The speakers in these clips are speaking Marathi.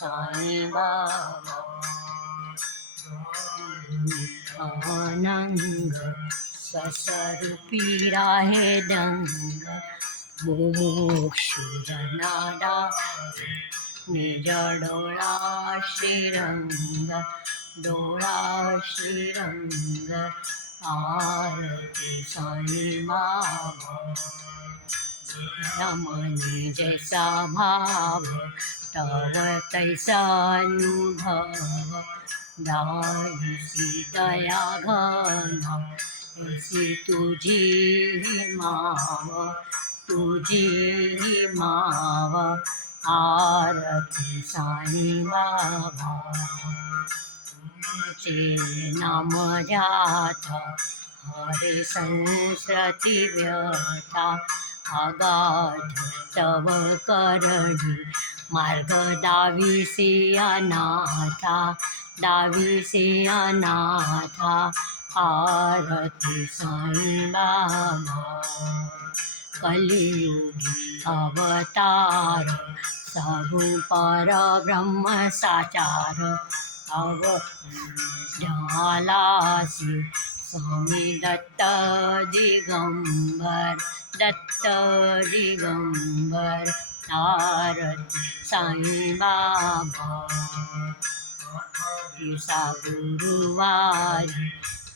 साईं बाबा आनंद ससरूपी राहे दंग मोक्षुरनाडा निज डोळा श्रीरंग डोळा श्रीरंग आरती साईं बाबा रमणी जैसा भाव तव तैसा अनुभव दाविसी दया घन ऐसी तुझी माव तुझी माव आरती साईं बाबा तुमचे नाम जात हरे संस्कृती व्यथा अगाध तव करणी मार्ग दाविसी अनाथा दाविसी अनाथा आरती साईं बाबा कलियुगी अवतार सबु पर ब्रह्म साचार अवजालासी स्वामी दत्त दिगंबर दत्त दिगंबर आरती साईं बाबा ईसा गुरुवारी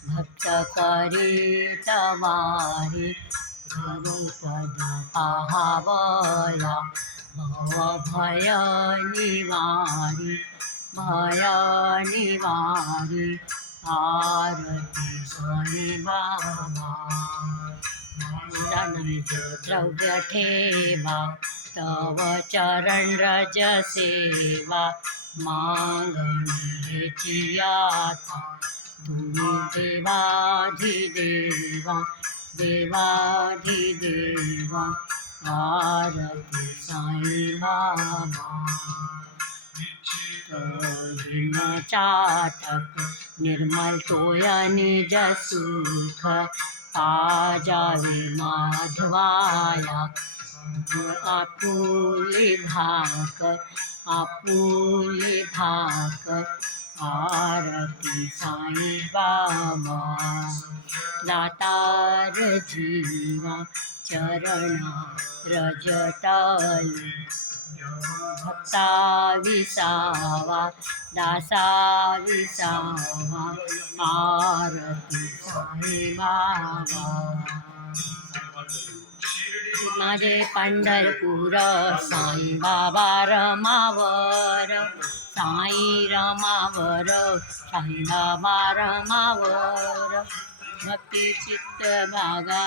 भक्त करीत वारी गुरुपद पाहावया भव भय निवारी आरती साईं बाबा धनंज द्रव्य ठेवा तव चरण रज सेवा मागणी आता तुम्ही देवाधिदेवा देवाधिदेवा आरती साईं बाबा दिन चाटक निर्मल तोय निज सुख पाजावे माधवाया आपुली भाक आरती साईं बाबा दातार जीवा चरणा रजतली भक्ता विसावा दासा विसावा आरती साईं बाबा माझे पंढरपूर साईं बाबा रमावर साईं रमावर साईं बाबा रमावर भक्ती चित्त भागा